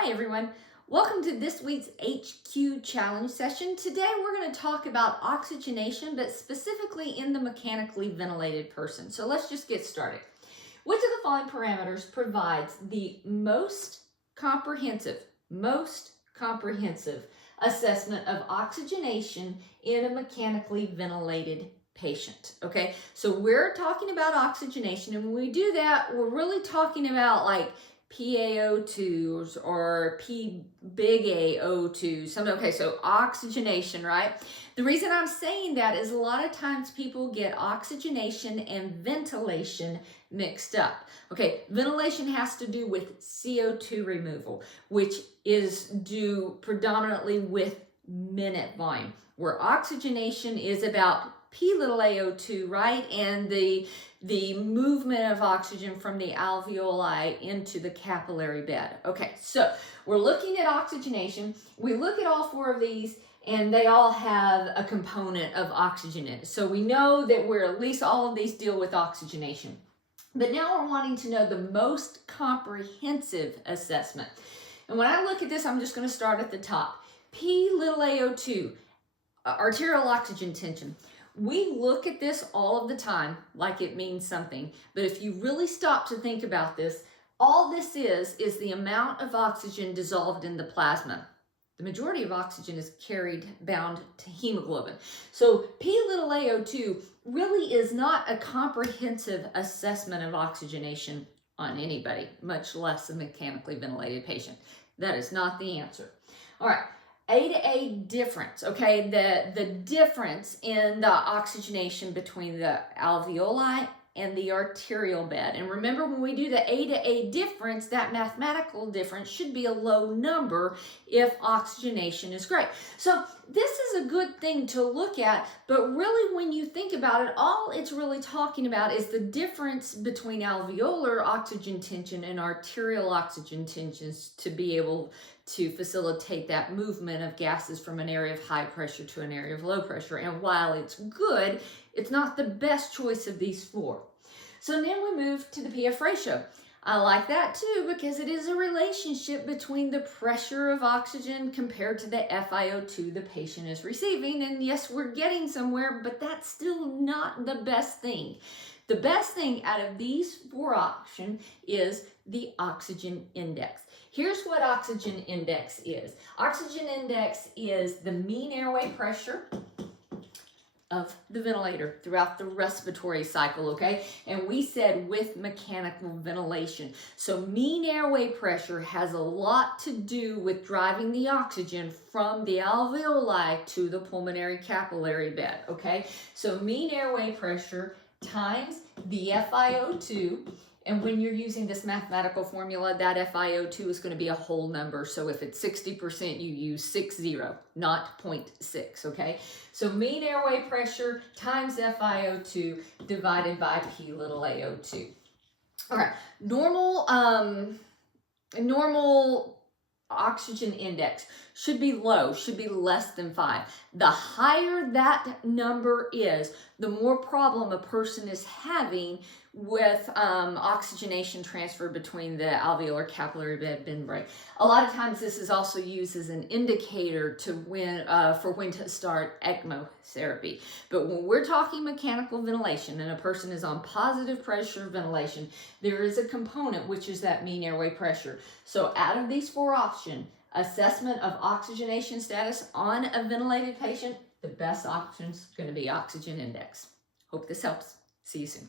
Hi everyone, welcome to this week's HQ challenge session. Today we're going to talk about oxygenation, but specifically in the mechanically ventilated person. So let's just get started. Which of the following parameters provides the most comprehensive assessment of oxygenation in a mechanically ventilated patient? Okay, so we're talking about oxygenation, and when we do that, we're really talking about like PaO₂s or PaO₂, okay, so oxygenation, right? The reason I'm saying that is a lot of times people get oxygenation and ventilation mixed up. Okay, ventilation has to do with CO2 removal, which is due predominantly with minute volume, where oxygenation is about PaO₂, right? And the movement of oxygen from the alveoli into the capillary bed. Okay, so we're looking at oxygenation. We look at all four of these, and they all have a component of oxygen in it. So we know that we're at least all of these deal with oxygenation. But now we're wanting to know the most comprehensive assessment. And when I look at this, I'm just going to start at the top. PaO₂, arterial oxygen tension. We look at this all of the time like it means something, but if you really stop to think about this, all this is the amount of oxygen dissolved in the plasma. The majority of oxygen is bound to hemoglobin. So PaO₂ really is not a comprehensive assessment of oxygenation on anybody, much less a mechanically ventilated patient. That is not the answer. All right. A to A difference, okay? The difference in the oxygenation between the alveoli and the arterial bed. And remember, when we do the A to A difference, that mathematical difference should be a low number if oxygenation is great. So this is a good thing to look at, but really when you think about it, all it's really talking about is the difference between alveolar oxygen tension and arterial oxygen tensions to be able to facilitate that movement of gases from an area of high pressure to an area of low pressure. And while it's good, it's not the best choice of these four. So then we move to the PF ratio. I like that too because it is a relationship between the pressure of oxygen compared to the FiO₂ the patient is receiving. And yes, we're getting somewhere, but that's still not the best thing. The best thing out of these four options is the oxygen index. Here's what oxygen index is. Oxygen index is the mean airway pressure of the ventilator throughout the respiratory cycle, okay? And we said with mechanical ventilation. So mean airway pressure has a lot to do with driving the oxygen from the alveoli to the pulmonary capillary bed, okay? So mean airway pressure times the FiO₂. And when you're using this mathematical formula, that FiO₂ is going to be a whole number. So if it's 60%, you use 60, not 0.6, okay? So mean airway pressure times FiO₂ divided by PaO₂. All right, normal oxygen index should be low, should be less than 5. The higher that number is, the more problem a person is having with oxygenation transfer between the alveolar capillary bed membrane. A lot of times this is also used as an indicator to for when to start ECMO therapy. But when we're talking mechanical ventilation and a person is on positive pressure ventilation, there is a component which is that mean airway pressure. So out of these four options, assessment of oxygenation status on a ventilated patient, the best option is going to be oxygen index. Hope this helps. See you soon.